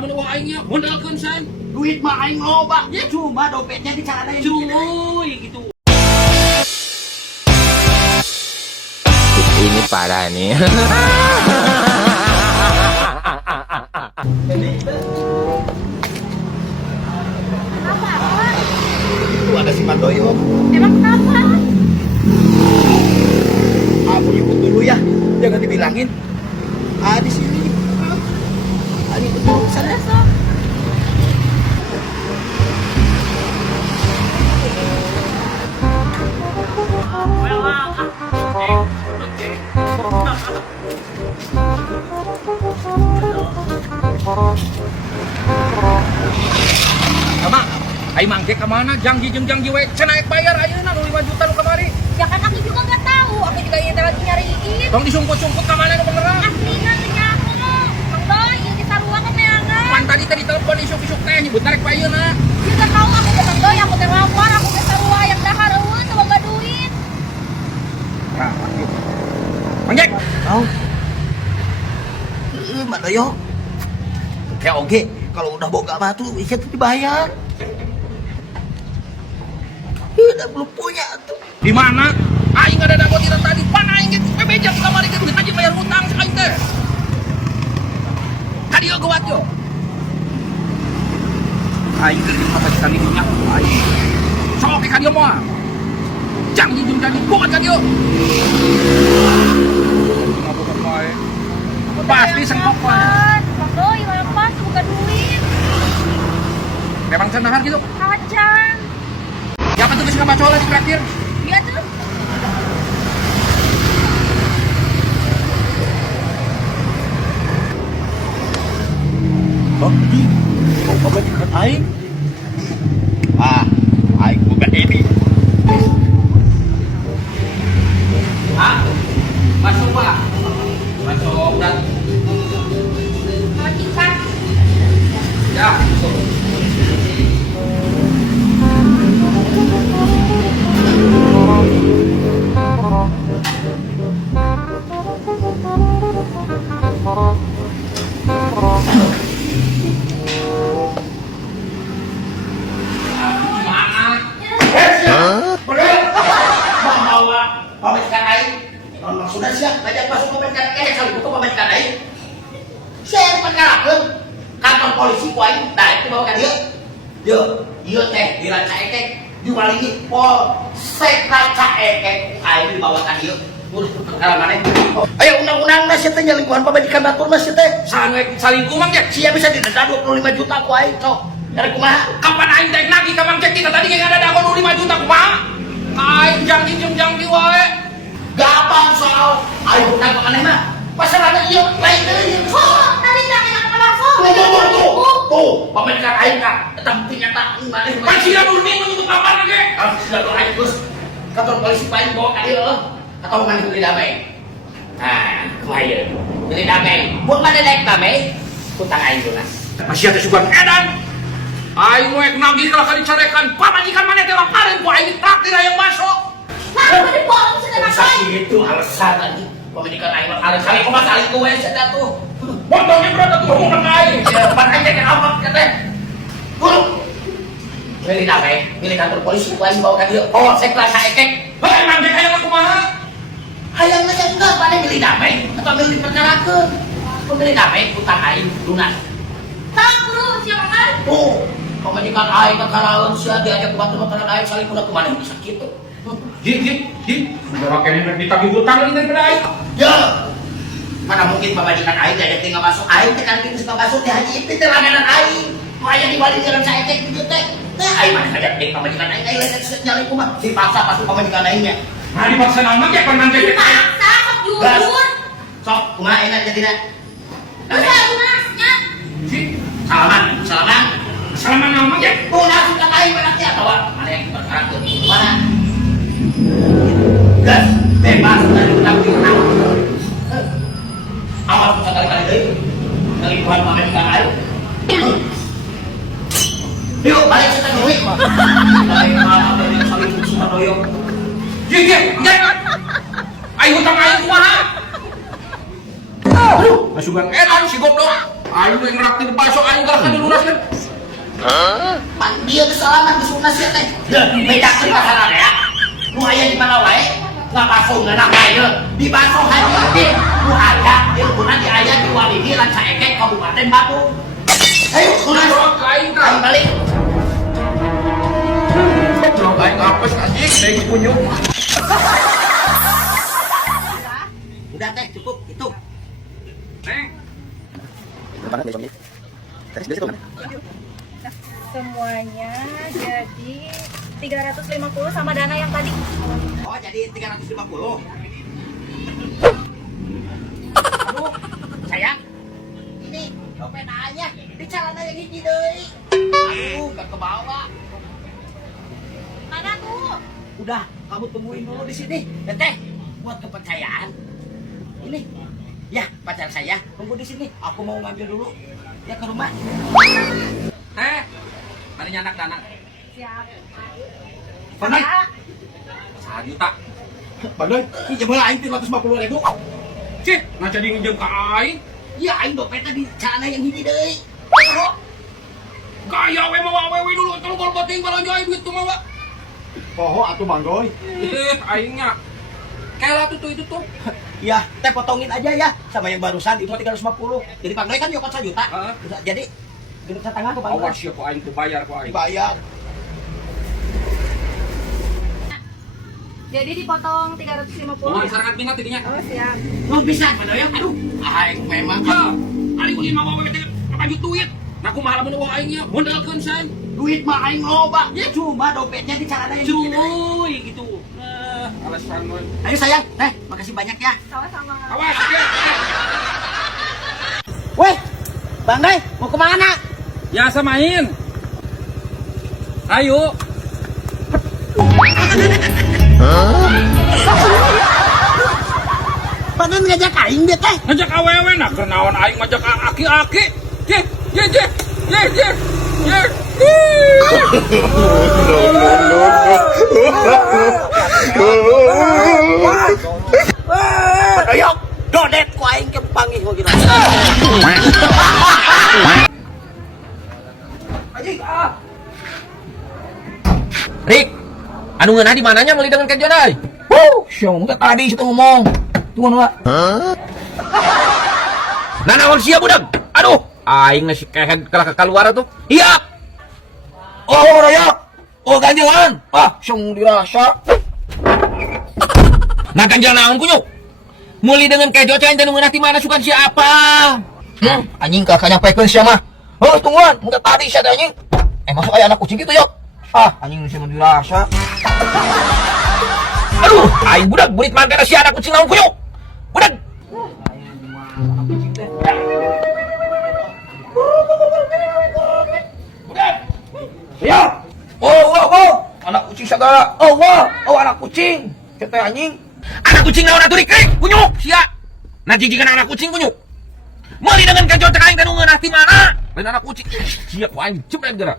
mun uang aing nya modalkeun san. Duit mah aing loba. Ya cuma dompetnya di celana yang Cuy gitu. Ini parah nih. Itu ada si Mandoyo. Emang kenapa? Aku ikut dulu ya. Jangan dibilangin. Di sini. Ikut dulu ke sana. Besok. Emang aing mangke ka mana? Janji jeung janji we cenah naik bayar ayeuna nu 5 juta nu kamari. Ya kan aku juga nggak tahu. Aku juga ingin lagi nyariin. Tong disumput-sumput ka mana nu pangerang? Aslinya punya aku mau. Mang Boy, yang di sarua ke meangan. Pan tadi telepon isuk-isuk teh nyebut tarik ka ayeuna. Dia nggak tahu aku ke Mang Boy, aku teh lapar, aku ke sarua yang dahar eueun coba gak duit. Nah, Manggek. Tahu? Mandoyo. Kayak oke. Kalau udah boga mah tuh bisa tuh dibayar. Udah belum punya tuh. Di mana? Aing ada dago tira tadi. Pan aing ge bebeja di kamari ge duit aja bayar hutang aing teh. Kadieu geuat yo. Aing keur di majikan ieu nya aing. Sok ka dieu moal. Janji jeung janji bukan ka dieu. Ngabukan wae. Pasti sengkok wae. Mang Boy, lepas buka duit. Memang cenahar gitu. Kacang. Siapa tuh bisa baca oleh terakhir? Dia tuh. Oh, ini mau kabar di aing. Aing bukan ini. Masuk Pak. Masuk dan Majikan. ya. Masuk. Pemajikan aing. Sudah siap, ngajak masuk pemajikan aing. Kali buka pemajikan aing. Saya perkarakeun kantor polisi ku aing. Nah, itu bawa ka dieu. Ieu teh di Ranca Ekek diwalingi Polsek Ranca Ekek aing dibawa ka dieu. Urus perkara maneh. Ayo undang-undang na sia teh nyalingkuhan pemajikan batur mah sia teh. Salingkuh Mang Jack. Sia bisa didenda 25 juta ku aing, sok. Dari kumaha? Kapan aing teh nagih ka Mang Jack kita tadi yang ada dago 5 juta kumaha? Aing janji jeung janji wae. Gampang soal ayo hutang ka maneh mah. Masalahna ieu lain deui. Tadi jangan yang kepala Tuh, pemajikan aing ka eta bukti nyata maneh. Pan sia murni untuk kapan lagi? Harus sudah doa terus kantor polisi paling bawa ka dieu atau mana beli damai. Kumaha beli damai. Buat mana naik damai? Hutang aing lunas. Masih ada sugan edan. Aing moek nagih kalau dicarekan pamajikan maneh teh lapareun ku aing traktir yang masuk. Nah, aku di bawah sudah Bisa masuk. itu alasan tadi. Pemajikan aing mah kali kumaha kali kowe sada tuh. Montongnya berada tuh ngomong ka aing. Depan aja ke apa kata. Guru. Beli damai, beli kantor polisi ku aing bawa ka dieu. Polsek Ranca Ekek. Hei Mang Jack aya kumaha? Hayang aja enggak pada beli damai atau beli perkarakeun. Pembeli damai hutang aing lunas. Tahu dulu siapa kan? Oh, pemajikan aing kakaraeun sia diajak bantu makanan aing saling kuda kemana bisa kitu. Ji. Udah kene rek ditagih hutang lagi daripada aing. Ya. Mana mungkin pemajikan aing diajak tinggal masuk aing teh kan kita suka masuk teh haji itu teh langganan aing. Mau aya di balik jalan saya teh kitu teh. Teh aing mah ngajak ting pamajikan aing lain nyali kumaha dipaksa pasti pamajikan aingnya. Nah dipaksa nama Jack pan Mang Jack. Dipaksa, kok jujur. Sok kumaha enak jadina. Bisa lunasnya. Ji, Salaman. salaman nama Jack. Lunas suka aing benaknya bawa mana yang perkarakeun. Mana? Gas, bebas dari hutang piutang. Awas sekali-kali deui. Ngelingkuhan pamajikan aing. Yuk, balik kita duit. Balik malam dari saling Sumadoyo. Ji, Jack. Aing hutang aing kumaha? Masukan edan si goblok. Aing yang ngeraktir bakso aing galak dilunaskeun. Pan dia kesalahan disunas ya teh. Beda kan masalah ya. Nu aya di mana wae? Ngabaso ngeunah aja. Di baso haji teh nu ada ilmuna di aya di Walidi lan saekek Kabupaten Bandung. Ayo sunas Aing aing balik. Belum aing apes anjing deui kunyuk. Udah teh cukup itu. Neng. Mana dari suami? Tadi sebelah situ mana? Semuanya jadi 350 sama dana yang tadi. Oh jadi 350. Aduh, sayang. Ini dompet aja. Di celana yang hiji deui. Aduh, gak kebawa. Mana tuh? Udah, kamu tungguin dulu di sini. Teteh, buat kepercayaan. Ini, ya pacar saya tunggu di sini. Aku mau ngambil dulu. Ya ke rumah. Teh. Tadi nyanak dana. Siap. Pandai. 1 juta. Pandai. Ini bola aing 350.000. Cih, nah jadi nginjem ka aing. Ya aing dompetnya di celana yang hiji deui. Gaya we mau awewe dulu tolong bol penting balanja duit tuh mah. Poho atuh Banggoy. Aingnya. Kela tuh itu tuh. Ya, teh potongin aja ya sama yang barusan itu 350. Jadi Pak Doi kan nyokot 1 juta. Heeh. Jadi genep setengah ke Pak Doi. Awas ya ku aing tuh bayar ku aing. Dibayar. Jadi dipotong 350. Mohon Ya? sarangan pingat tidinya. Oh, siap. Lu bisa Pak Doi? Aduh, aing memang Ya, ari ulin mah awewe teh lanjut duit. Nah kumaha lamun uang aingnya modalkeun san. duit mah aing loba. Ya cuma dompetnya di celana yang hiji deui. Cuy gitu. Nah, alasan we. Ayo sayang, teh, makasih banyak ya. Sama-sama. Awas ya. Weh, Bang Doi, mau kemana? Ya samain. Ayo. Panen ngajak aing dia teh. Ngajak awewe nah kenaon aing ngajak aki-aki. Jeh, jeh, jeh. Jeh, jeh. Jeh. Ayo, dodet ku aing ke panggih kok gitu. Rik, anu ngeunah di mananya meuli dengan kajian euy? Syong teh tadi situ ngomong. Tunggu nu. Nah naon sia budak? Aduh, aing nasi kehead ka keluar tuh. Iya. Oh, raya. Oh, ganjangan. Ah, syong dirasa. Nah, ganjang naon kunyuk? Meuli dengan kejo cain teh nu ngeunah di mana sukan siapa? Anjing kakak nyampekeun sia mah. Oh, tungguan, engke tadi sia teh anjing. Masuk aya anak kucing gitu yuk. Ah, anjing sih mau dirasa. Aduh, aing budak burit mangkana si anak kucing naon kunyuk. Budak. Budak. Ya. Oh, anak kucing segala. Oh, anak kucing. Kita anjing. Anak kucing naon atuh rik kunyuk sia. Nah jijikan anak kucing kunyuk. Meuli dengan kajo teh aing teh nu ngeunah ti mana? Lain anak kucing. Sia ku aing cepat geura.